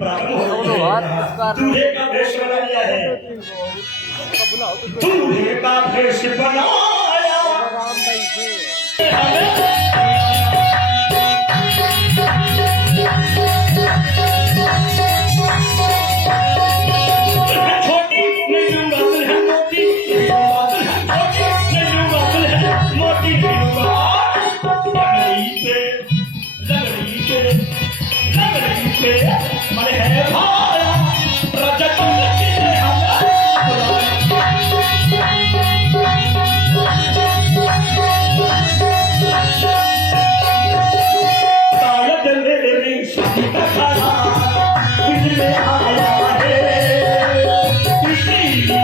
प्रारंभ हो गया। दूल्हे का भेष बना लिया है, दूल्हे का भेष बनाया छोटी नहीं लूंगा दुल्हन मोटी, छोटी नहीं लूंगा दुल्हन मोटी, लगड़ी पे मन है भाया रजत शायद मेरी शादी का खाना इसमें आया है, इसीलिए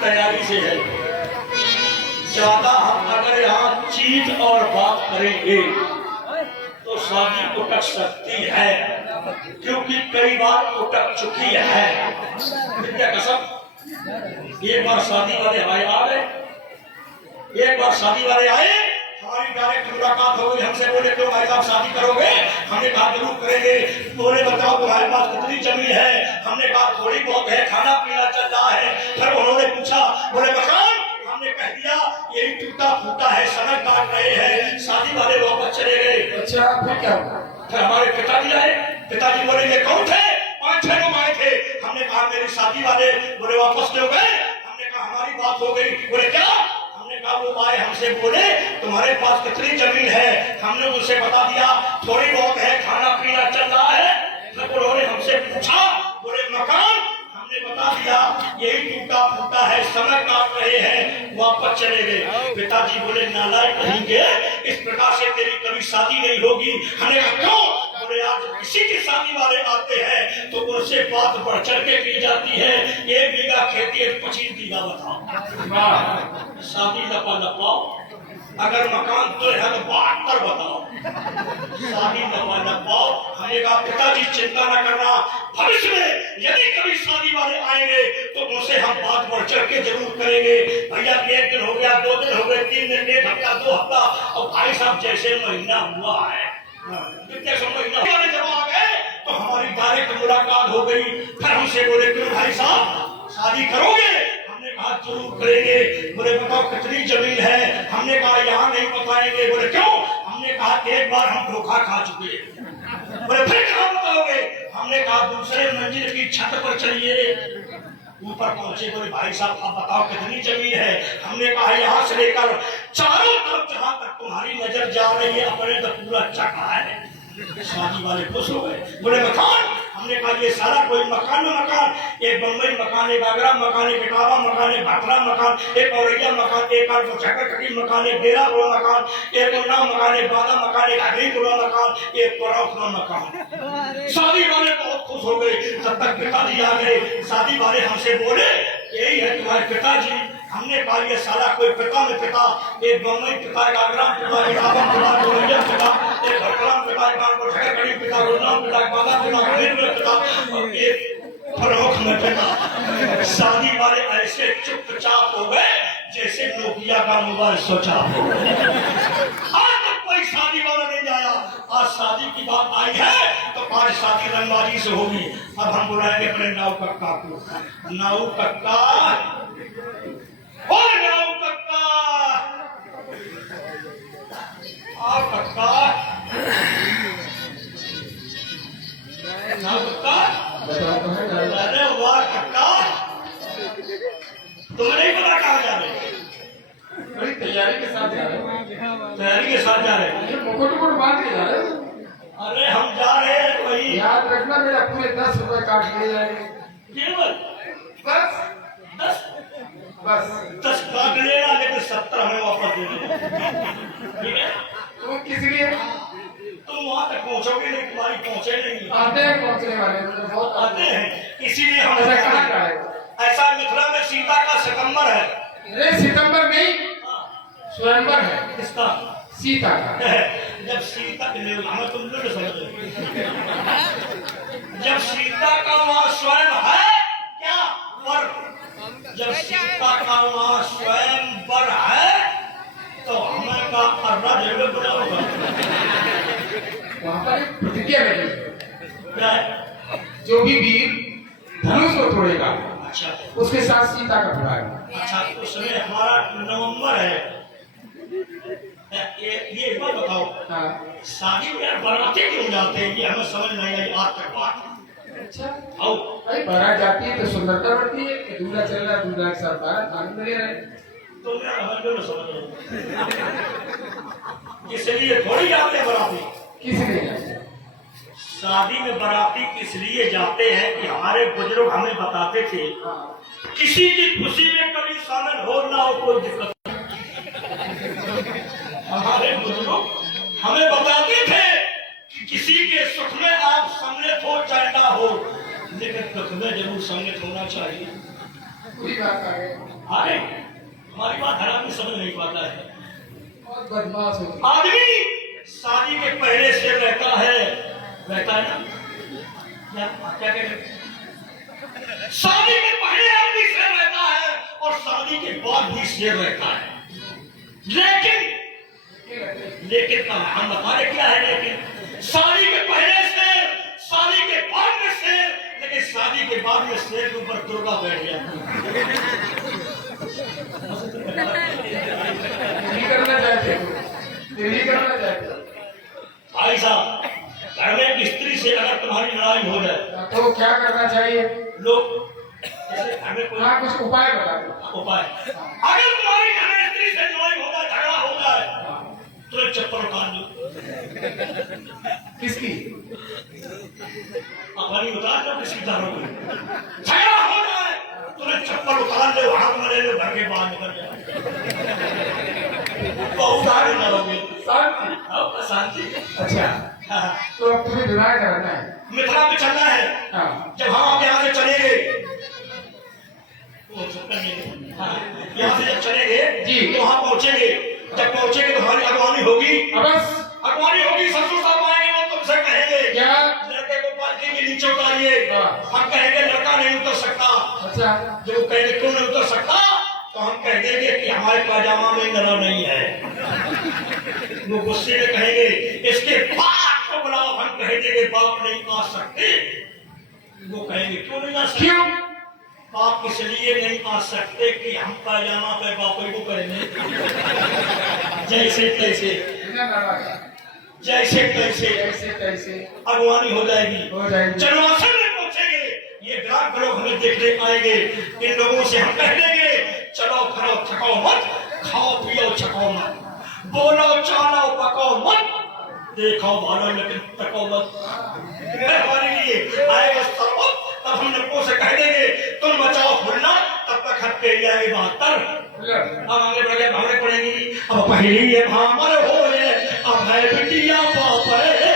तैयारी से है। ज्यादा हम अगर यहाँ चीत और बात करेंगे तो शादी उटक सकती है, क्योंकि कई बार उटक चुकी है। क्या कसम, एक बार शादी वाले हमारे आ गए, एक बार शादी वाले आए, हमारी डायरेक्ट मुलाकात हो गई, हमसे बोले क्यों भाई साहब शादी करोगे? हमने कहा जरूर करेंगे। बोले बताओ तुम्हारे पास कितनी जमीन है? हमने कहा थोड़ी बहुत है, खाना पीना चल रहा है। फिर उन्होंने पूछा, बोले मकान? हमने कह दिया यही टूटा फूटा है, सड़क काट रहे हैं। शादी वाले वापस चले गए। अच्छा फिर क्या? फिर हमारे पिताजी आए, पिताजी बोले ये कौन थे? 5-6 लोग आए थे। हमने कहा मेरी शादी वाले। बोले वापस क्यों गए? हमने कहा हमारी बात हो गई। बोले क्या? हमने कहा वो आए हमसे बोले तुम्हारे पास कितनी जमीन है? हमने उनसे बता दिया थोड़ी बहुत है, खाना पीना चल रहा है। फिर उन्होंने हमसे पूछा, बोले मकान? हमने बता दिया यही टूटा फूटा है, समय काट रहे हैं, वापस चले गए। पिताजी बोले नालायक कहेंगे, इस प्रकार से तेरी कभी शादी नहीं होगी। हमने कहा क्यों? बोले आज किसी की शादी वाले आते हैं तो उनसे बात बढ़ चढ़ के की जाती है। 1 बीघा खेती है, 25 बीघा बताओ। शादी लपा लपाओ, अगर मकान तो है तो 72 बताओ। शादी लपा लपाओ। हमने कहा पिताजी चिंता न करना, भविष्य में यदि कभी शादी वाले आएंगे तो उनसे हम बात बढ़ चढ़ के जरूर करेंगे। भैया 1 दिन हो गया, 2 दिन हो गए, 3 दिन, 1 हफ्ता, 2 हफ्ता, और भाई साहब जैसे महीना हुआ है, महीना जब आ गए तो हमारी डायरेक्ट मुलाकात हो गई। फिर हमसे बोले क्यों भाई साहब शादी करोगे? हमने कहा जरूर करेंगे। बोले बताओ कितनी जमीन है? हमने कहा यहाँ नहीं बताएंगे। बोले क्यों? हमने कहा एक बार हम धोखा खा चुके। बोले फिर कहाँ बताओगे? हमने कहा दूसरे मंजिल की छत पर चलिए। ऊपर पहुंचे, बोले भाई साहब आप बताओ कितनी जमीन है? हमने कहा यहाँ से लेकर चारों तरफ जहाँ तक तुम्हारी नजर जा रही है अपने तो पूरा चका है। शादी वाले खुश हो गए। बोले मकान? हमने कहा ये सारा कोई मकान में मकान, एक बम्बई मकान, एक आगरा मकान, एक इटावा मकान, एक भाखड़ा मकान, एक औरैया मकान, एक झकरकटी मकान, एक डेरागुड़ा मकान, एक उन्नाव मकान, एक बादा मकान, एक हरीपुरा मकान, एक पड़ौखना मकान। शादी वाले बहुत खुश हो गए। जब तक पिताजी आ गए, शादी वाले हमसे बोले यही है तुम्हारे पिताजी। हमने कहा ये सारा कोई पिता में पिता, एक बम्बई पिता, एक आगरा पिता, एक इटावा पिता, एक औरैया पिता, एक भटकला पिता, एक झकरकटी पिता, एक उन्नाव पिता, एक बादा पिता, फरोख में पिता। शादी वाले ऐसे चुपचाप हो गए जैसे नोकिया का मोबाइल सोचा हो। आज तक कोई शादी वाला नहीं आया। आज शादी की बात आई है तो आज शादी रंगबाजी से होगी। अब हम बुलाएंगे अपने नाव कक्का को। नाव कक्का, और नाव कक्का, आओ कक्का, नाव कक्का। अरे वाह कक्का, तुम्हें नहीं पता कहाँ जा रहे? बड़ी तैयारी के साथ जा रहे हैं। तैयारी के साथ जा रहे हैं? मुकुट बांध के जा रहे हैं। अरे हम जा रहे हैं वही। याद रखना मेरा पूरे 10 रुपए काट के जाएंगे। केवल बस 10? बस 10 काट लेना, लेकिन 70 हमें वापस दे देना। ठीक है? तो किस लिए? तुम वहां तक पहुंचोगे नहीं, तुम्हारी पहुंचे नहीं। आते हैं पहुंचने वाले तो बहुत आते हैं, इसीलिए हम ऐसा कहाँ का है? ऐसा मिथिला में सीता का सितंबर है। अरे सितंबर नहीं, स्वयंवर है। किसका? सीता का। जब सीता हमें तुम लोग समझ रहे, जब सीता का वहां स्वयं है क्या पर, जब सीता का वहां स्वयं वर है तो हमें का अर्रा जरूर बना होगा। वहाँ पर एक प्रतिज्ञा लगी, क्या है? जो भी वीर धनुष को तोड़ेगा अच्छा उसके साथ सीता का विवाह है। अच्छा, तो समय हमारा नवंबर है। ये एक बात बताओ, हाँ। शादी में यार बाराती क्यों जाते हैं? ये हमें समझ नहीं आई आज तक बात। अच्छा, आओ भाई बारात जाती है तो सुंदरता बढ़ती है कि दूल्हा चल रहा है, दूल्हा के साथ बारात आनंद ले रहे हैं। तो यार हमें क्यों समझ रहे? इसलिए थोड़ी जाते हैं बाराती। किस लिए जाते हैं? शादी में बाराती इसलिए जाते हैं कि हमारे बुजुर्ग हमें बताते थे, हाँ। किसी की खुशी में कभी शामिल हो ना हो कोई दिक्कत। हमारे बुजुर्ग हमें बताते थे कि किसी के सुख में आप सम्मिलित हो चाहे ना हो, लेकिन दुख में जरूर सम्मिलित होना चाहिए। पूरी बात आ गई। अरे हमारी बात हर आदमी समझ नहीं पाता है। बहुत बदमाश होती आदमी शादी के पहले से रहता है ना, क्या कहते हैं? शादी के पहले आदमी से रहता है और शादी के बाद भी से रहता है। लेकिन हम बता रहे क्या है, लेकिन शादी के पहले से, शादी के बाद में से, लेकिन शादी के बाद में शेर के ऊपर दुर्गा बैठ जाती है। करना चाहते हो, यही करना चाहते हो। भाई साहब, घर में एक स्त्री से अगर तुम्हारी लड़ाई हो जाए तो क्या करना चाहिए? लोग जैसे घर में कोई हाँ, कुछ उपाय बता दो। उपाय, अगर तुम्हारी घर में स्त्री से लड़ाई हो जाए, झगड़ा हो जाए, तो चप्पल उतार दो। किसकी? हमारी उतार दो, किसकी उतारो? झगड़ा हो जाए तो चप्पल उतार ले, हाथ में ले लो, घर के बाहर निकल जाए। बहुत सारे लोग शांति। अच्छा, हाँ, तो अब तुम्हें विवाह करना है। मिथिला में चलना है। हाँ। जब हम यहाँ से चलेंगे, यहाँ से जब चलेंगे जी, तो वहाँ पहुँचेंगे। जब पहुँचेंगे तो हमारी अगवानी होगी। बस अगवानी होगी, ससुर साहब आएंगे, वो तुमसे कहेंगे क्या? लड़के को पालकी के नीचे उतारिए। हाँ। हम कहेंगे लड़का नहीं उतर सकता। अच्छा, जब वो कहेंगे क्यों नहीं उतर सकता, तो हम कह देंगे कि हमारे पाजामा में नरा नहीं है। वो गुस्से में कहेंगे इसके बाप को बुलाओ। हम कह देंगे बाप नहीं आ सकते। वो कहेंगे क्यों नहीं आ सकते? क्यों? बाप इसलिए नहीं आ सकते कि हम पाजामा पे बापू को करेंगे। जैसे तैसे, जैसे तैसे कैसे कैसे अगवानी हो जाएगी। हो जाएगी। जनवासन में पहुंचेंगे, ये ग्राहक लोग हमें देखने आएंगे। इन लोगों से हम कह देंगे चलो खड़ो थको मत, खाओ पियो छको मत, बोलो चालो पको मत, देखो भालो लेकिन तको मत। हमारे लिए आएगा सर्वत, तब हम लोगों से कह देंगे तुम बचाओ फुलना, तब तक हट के जाएगी 72। अब आगे बढ़ गए, भावने पड़ेंगी। अब पहली ये भामर हो है, अब है बिटिया बाप है।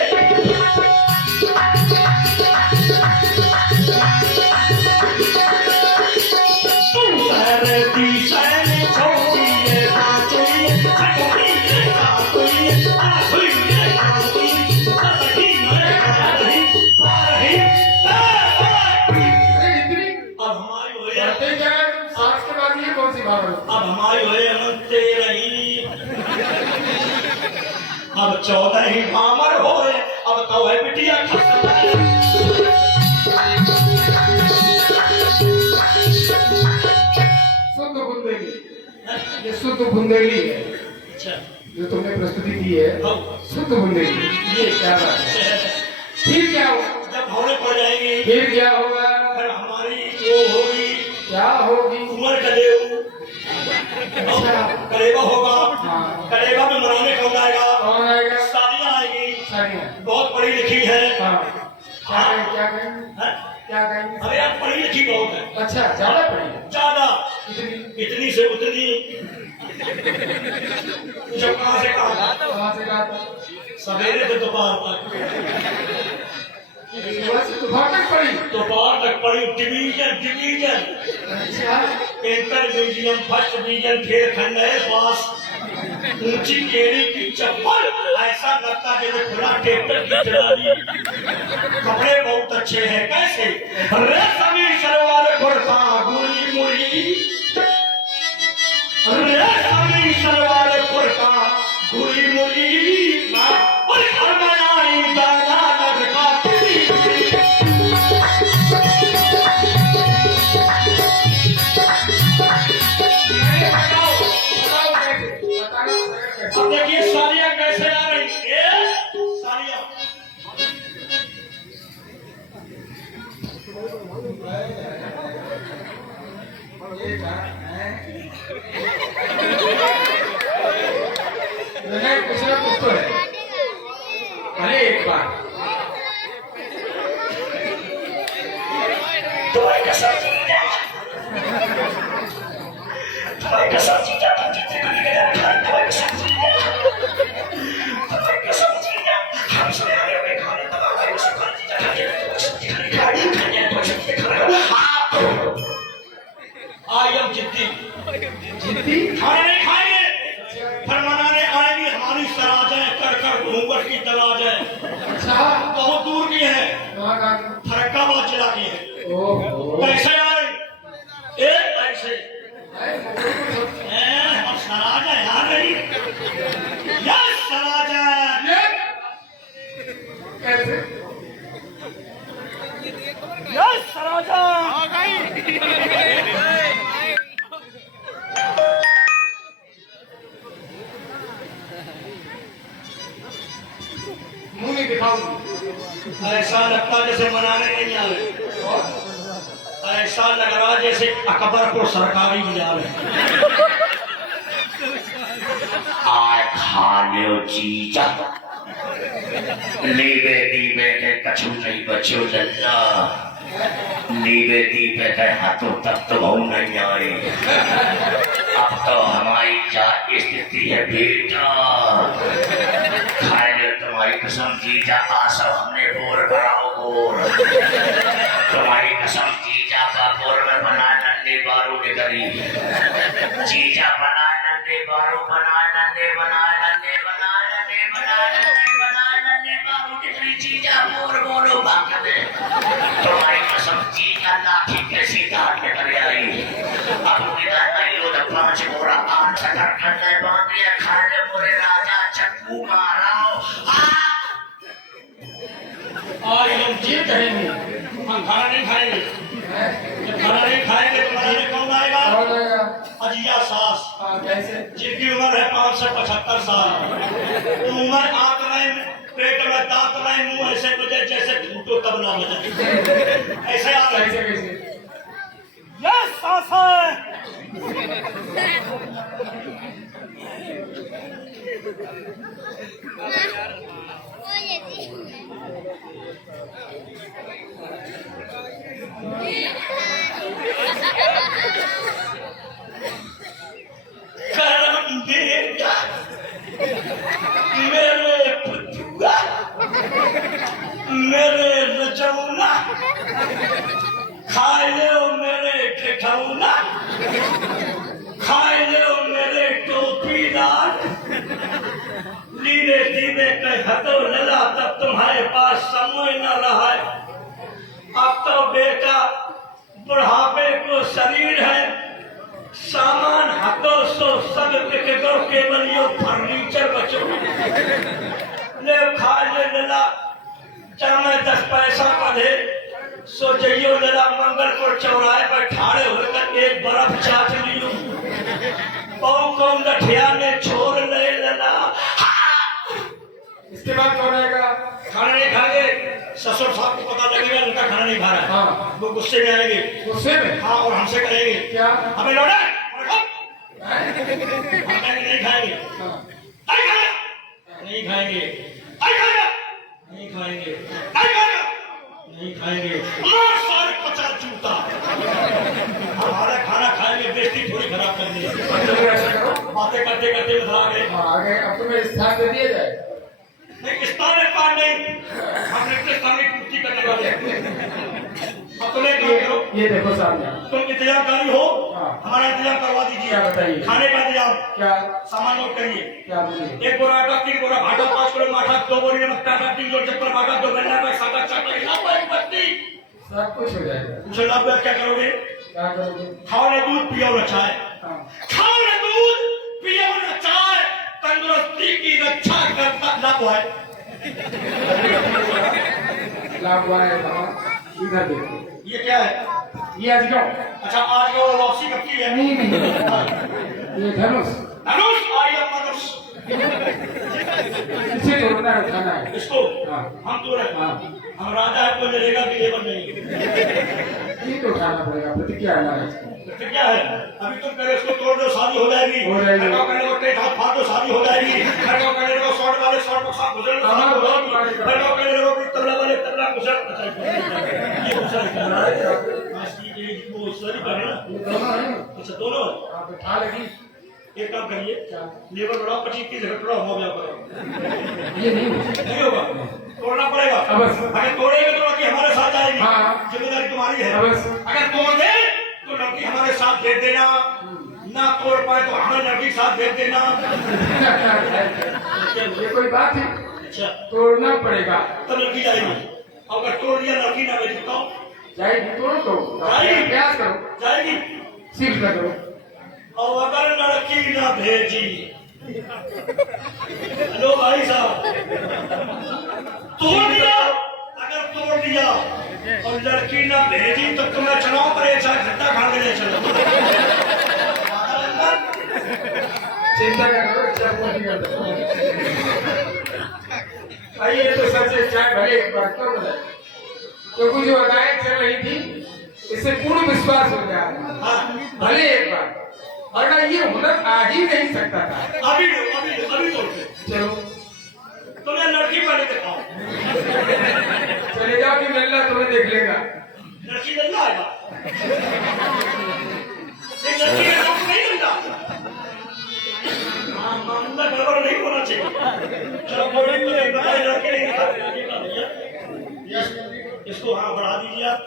अब हमारी होए हम तेरही, अब 14 ही भामर होए, अब तो है बिटिया शुद्ध बुंदेली। ये शुद्ध बुंदेली है। अच्छा, जो तुमने प्रस्तुति की है, शुद्ध बुंदेली। ये क्या बात है? फिर क्या होगा? जब भावने पड़ जाएंगे फिर क्या होगा? फिर हमारी वो होगी, क्या होगी? उमर कलेऊ। अच्छा, कलेवा होगा। हाँ। कलेवा में मनाने कौन आएगा? कौन आएगा? सालियाँ आएगी, सारियाँ। बहुत पढ़ी लिखी है। हाँ। क्या कहें? क्या कहें? हैं? क्या कहेंगे? अरे यार पढ़ी लिखी बहुत है, अच्छा, ज्यादा पढ़ी? ज्यादा, इतनी? इतनी से उतनी। जब कहाँ से कहा? कहाँ से कहा था? सवेरे से दोपहर तक। सुबह से दोपहर तक पढ़ी। दोपहर तक पढ़ी। डिवीजन डिवीजन, अच्छा, इंटर डिवीजन, फर्स्ट डिवीजन, फिर खंड है पास। ऊंची केरी की चप्पल, ऐसा लगता जैसे खुला ट्रैक्टर की चलानी। कपड़े बहुत अच्छे हैं। कैसे? रेशमी सलवार कुर्ता गुड़ी मुड़ी, रेशमी सलवार कुर्ता गुड़ी मुड़ी, और बनाई दाना लड़का कुड़ी मुड़ी। अब देखिए सालियां कैसे आ रही है। सालियां कुछ ना कुछ तो है। अरे एक बार तुम्हारी कसम जीजा, तुम्हारी कसम जीजा, तुम जितने को निकला तुम्हारी कसम जीजा, तुम्हारी कसम जीजा, हम सुने आने वाले खाने तक आए उसे खाने जीजा खाने तो सब्जी खाने तो सब्जी खाने। आई एम जिद्दी, जिद्दी खाने नहीं खाएंगे, पर मनाने आएंगे। हमारी सराजें कर कर घूंघट की दरवाजें अच्छा, बहुत दूर की है, वहाँ का फरक्काबाद जिला की है। ओहो, कैसे आ रही? एक ऐसे हम सराजा आ रही। यस सराजा, कैसे? यस सराजा। मुंह नहीं दिखाऊंगी। ऐसा लगता जैसे मनाने नहीं आ रहे, ऐसा लग रहा जैसे अकबरपुर सरकारी बाजार है। आए खाने जीजा, नीवे दीवे के कछु नहीं बचो लल्ला, नीवे दीवे के हाथों तक तो बहु नहीं आए। अब तो हमारी क्या स्थिति है बेटा, खाए तुम्हारी कसम जीजा, आशा हमने बोर बनाओ बोर, तुम्हारी कसम जीजा का बोर में बना नन्हे बारू निकली, जीजा बना नन्हे बारू, बना नन्हे, बना नन्हे, बना नन्हे, बना नन्हे, बना नन्हे बारू निकली, जीजा बोर बोलो भाग में। तुम्हारी कसम जीजा लाठी के सीधा निकल आई। अब मेरा नहीं तो 5 बोरा 8 सकर ठंडे बांध दिया, खाने मोरे राजा चक्कू मारा। और हम जीत रहेंगे, हम खाना नहीं खाएंगे। जब खाना नहीं खाएंगे तो मनाने कौन आएगा? कौन आएगा? अजिया सास, हाँ, कैसे? जिनकी उम्र है 5 से 75 साल। उम्र आंख नहीं, पेट में दांत नहीं, मुंह ऐसे बजे जैसे फूटो तबला बजे, ऐसे आ रहे। कैसे कैसे? यस सास है। करम बेटा मेरे पुतुआ, मेरे रजौना, खाए लो मेरे ठिठौना, खाए लो मेरे टोपीदार, लीले दीवे के हथो लला तब तुम्हारे पास समय न रहा है। अब तो बेटा बुढ़ापे को शरीर है, सामान हाथों सो सब के दो, केवल यो फर्नीचर बचो। ले खा ले लला, चाहे 10 पैसा का दे, सो जइयो लला मंगलपुर चौराहे पर ठाड़े होकर एक बर्फ चाट लियो। बहु को लठिया ने छोड़ ले लला। इसके बाद कौन आएगा? खाना नहीं खाएंगे, ससुर साहब को पता लगेगा उनका खाना नहीं खा रहा है। हाँ। वो गुस्से में आएंगे। गुस्से में? हाँ, और हमसे कहेंगे क्या? हमें लौटा नहीं खाएंगे, हाँ। नहीं खाएंगे, नहीं खाएगा, नहीं खाएंगे, नहीं खाएगा, नहीं खाएंगे। मार सारे 50 जूता। हमारा खाना खाएंगे, बेइज्जती थोड़ी खराब करनी है। ऐसा करो, बातें करते करते बता गए। हाँ, आगे अब तुम्हें स्थान दे दिया जाए। नहीं टाइम नहीं, हम रेगिस्तान की पूर्ति करने वाले हैं। अब तुम्हें काम करो, ये देखो सामने तुम इंतजामकारी हो, हाँ। हमारा इंतजाम करवा दीजिए। क्या बताइए? खाने का इंतजाम, क्या सामान नोट करिए। क्या बोलिए? 1 बोरा आटा, 3 बोरा भाटा, 5 किलो माठा, 2 बोरी नमक, 3 जोड़ चप्पल माठा, 2 गन्ना का सादा चाटा, इलाका एक बत्ती। सब कुछ हो जाएगा। पूछो लाभ क्या करोगे? क्या करोगे? खाओ ना दूध, पियो ना चाय। हाँ। खाओ ना दूध, पियो ना चाय, तंदुरुस्ती की रक्षा करता लाभ है। लाभ हुआ है बाबा, इधर देखो। ये क्या है? ये अजगौ। अच्छा, आज का वापसी कब की है? नहीं नहीं, ये धनुष। धनुष आई है मनुष। इसे तोड़ना है, उठाना है। इसको हाँ। हम तोड़े। हाँ। हम राजा है, कोई लेगा कि लेबर नहीं। ये तो उठाना पड़ेगा, प्रतिज्ञा है हमारा। तो क्या है? अभी तुम कह रहे इसको तोड़ दो, शादी हो जाएगी। हो जाएगी। लड़का कहने को टेट हाथ फाड़ दो, शादी हो जाएगी। लड़का कहने को शॉर्ट वाले शॉर्ट को साथ गुजर दो, शादी हो जाएगी। लड़का कहने को तबला वाले तबला गुजर। अच्छा, ये गुजर वो सॉरी करे ना। ये दोनों है। अच्छा, दोनों आप उठा लगी। एक काम करिए, क्या? लेबर बढ़ाओ, 25-30 घंटा हो गया करो। ये नहीं होगा, तोड़ना पड़ेगा। अवश्य। अगर तोड़ेंगे तो लड़की हमारे साथ आएगी। हाँ। जिम्मेदारी तुम्हारी है। अवश्य। अगर तोड़ दे तो लड़की हमारे साथ भेज देना, ना तोड़ पाए तो हमें लड़की साथ भेज देना। ये कोई बात है? अच्छा, तोड़ना पड़ेगा। तब लड़की जाएगी। अगर तोड़ दिया लड़की ना भेज बताओ जाएगी, तोड़ो तो जाएगी। प्रयास करो, जाएगी। सीख करो। और अगर लड़की ना भेजी, हेलो भाई साहब, तोड़ दिया, अगर तोड़ दिया और लड़की ना भेजी तो तुम्हें चुनाव पर एक साथ घंटा खा के ले चलो। चिंता करो, अच्छा कोई नहीं करता। भाई ये तो सबसे अच्छा भले एक बात तो बोला, क्योंकि जो अदाएं चल रही थी इससे पूर्ण विश्वास हो गया। हाँ, भले एक बार, वरना ये हुनर आ ही नहीं सकता था। अभी तोड़ते। चलो तुम्हें लड़की पहले दिखाओ। चले जाओ कि मिलना तुम्हें देख लेगा। लड़की मिलना आएगा, एक लड़की का नाम नहीं मिलता। हाँ, मामला गड़बड़ नहीं होना चाहिए। चलो कोई लड़की नहीं दिखा। इसको हाँ बढ़ा दीजिए आप।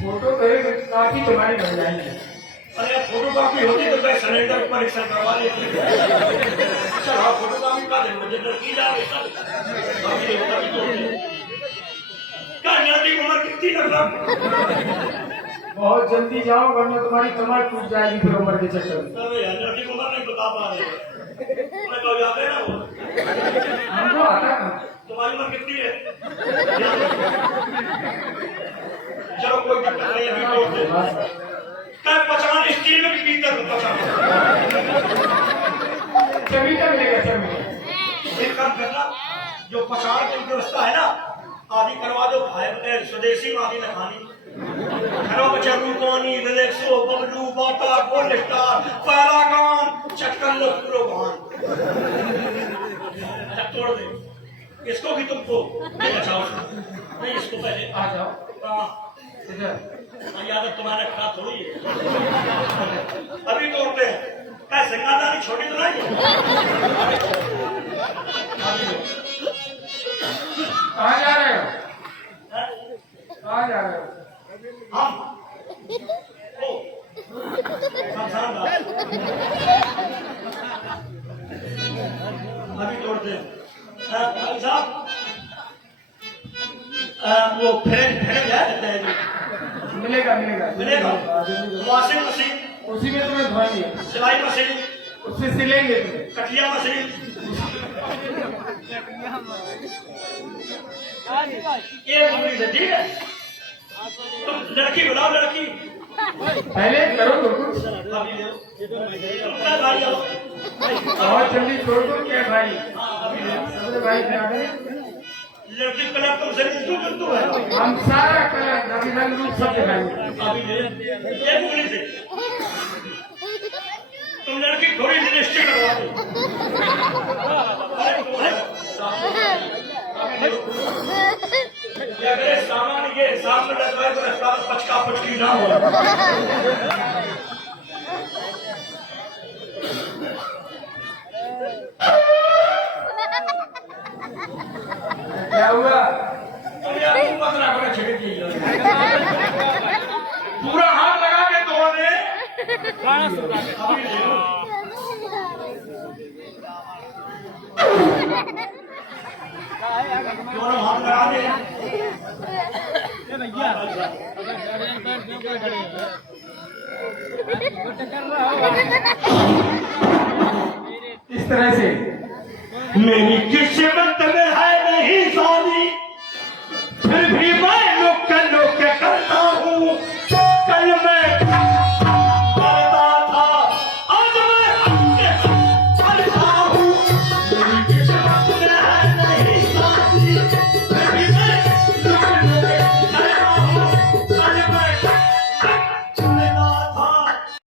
फोटो तो काफी तुम्हारी बन जाएंगे। अरे फोटो कॉपी होती तो मैं सिलेंडर परीक्षा करवा लेती। अच्छा, फोटो कॉपी का दे मुझे लड़की जा रही क्या लड़की की उम्र कितनी लगभग? बहुत जल्दी जाओ वरना तुम्हारी कमर टूट जाएगी फिर उम्र के चक्कर में। अरे यार, लड़की की उम्र नहीं बता पा रहे। मैं तो याद है ना वो। हमको आता है। तुम्हारी उम्र कितनी है? चलो कोई दिक्कत नहीं, अभी तोड़ दे। क्या 50 स्टील में भी पीतल में 50। चमीटा मिलेगा, चमीटा। एक काम करना, जो 50 की व्यवस्था है ना, आदि करवा दो। स्वदेशी में आदि न खानी। घरों बच्चा रूपानी, रिलैक्सो, बबलू, बाटा, गोल्ड स्टार, पैरागॉन, चक्कर लो पूरो भान। तोड़ दे। इसको भी तुमको जाओ नहीं, इसको पहले आ जाओ इधर। ये आदत तुम्हारे खराब थोड़ी है। अभी तोड़ते हैं। क्या सिंगादानी छोटी तो नहीं है? कहाँ जा रहे हो? कहाँ जा रहे हो? हम ओ शमशान घाट। अभी तोड़ते हैं। भाई साहब, वो फेंक जाए मिलेगा मिलेगा। वॉशिंग मशीन, उसी में तुम्हें धोएंगे। सिलाई मशीन, उससे सिलेंगे तुम्हें। कटिया मशीन। ये मशीन से ठीक है। तुम लड़की बुलाओ, लड़की पहले करो तो कुछ। अभी ले भाई आओ। बहुत जल्दी छोड़ दो क्या भाई? हाँ, अभी ले। सबसे भाई क्या करें? लड़की कलर तुमसे बिंदु है। हम सारा कलर अभी रंग रूप सब दिखाएंगे। अभी ले। ये उंगली से तुम लड़की थोड़ी लिपस्टिक लगवा दो। अगर सामान ये सामने लगवाए तो रास्ता में पचका पचकी ना हो। अभी ले लो। दोनों हाथ लगा दे। इस तरह से मेरी किस्मत